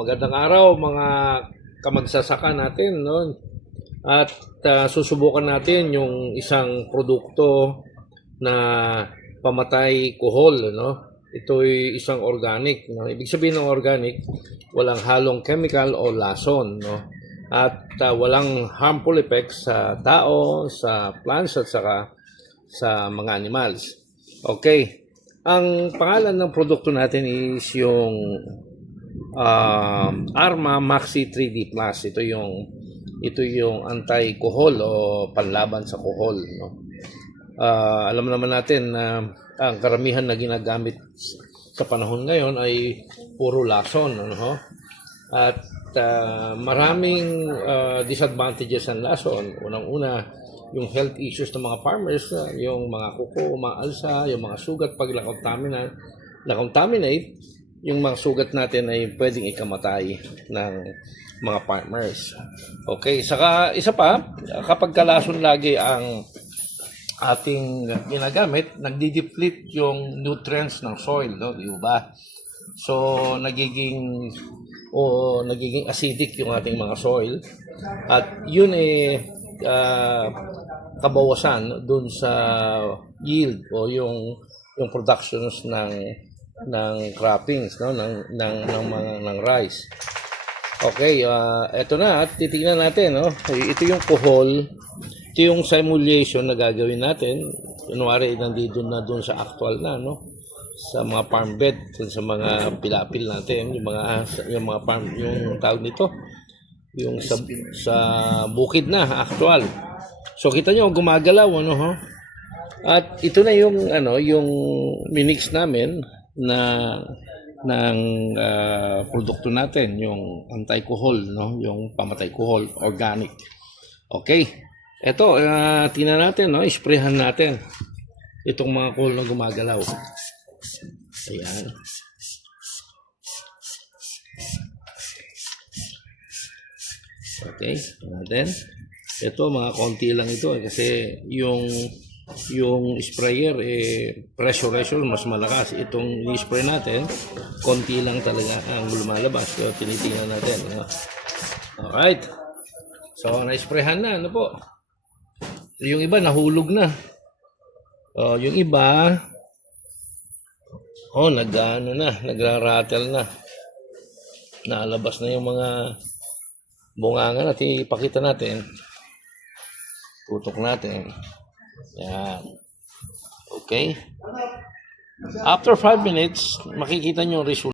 Magandang araw mga kamagsasaka natin, no? At susubukan natin yung isang produkto na pamatay kuhol, no? Ito'y isang organic, no? Ibig sabihin ng organic, walang halong chemical o lason, no? At walang harmful effects sa tao, sa plants at saka sa mga animals. Okay. Ang pangalan ng produkto natin is yung Arma Maxi 3D Plus. Ito yung anti-kuhol o panlaban sa kuhol, no? Alam naman natin na ang karamihan na ginagamit sa panahon ngayon ay puro lason, ano? At maraming disadvantages ang lason. Unang-una, yung health issues ng mga farmers, yung mga kuko, mga alsa, yung mga sugat pag na-contaminate, yung mga sugat natin ay pwedeng ikamatay ng mga farmers. Okay, saka isa pa, kapag kalason lagi ang ating ginagamit, nagdi-deplete yung nutrients ng soil, no? Di ba? So nagiging acidic yung ating mga soil at yun kabawasan dun sa yield o yung productions ng croppings, no, ng rice. Okay, eto na at titingnan natin, no. Ito yung kuhol. Ito yung simulation na gagawin natin. Kunwari nandito na dun sa actual na, no, sa mga farm bed, sa mga pilapil natin, yung mga farm, yung tawag nito, yung sa bukid na actual. So kita nyo gumagalaw, ano, ho. At ito na yung minix namin ng produkto natin, yung anti-kuhol, no, yung pamatay kuhol, organic. Okay. Ito, tingnan natin, no, isprayhan natin itong mga kuhol na gumagalaw. Ayan. Okay, natin. Ito, mga konti lang ito kasi yung sprayer pressure mas malakas. Itong i-spray natin, konti lang talaga ang lumalabas. So tinitingnan natin, no? Alright. So na-sprayhan na, ano po? Yung iba nahulog na. Yung iba nagra-rattle na. Nalabas na yung mga bunganga natin. Ipakita natin. Tutok natin. Yan. Okay. After 5 minutes, makikita nyo yung result.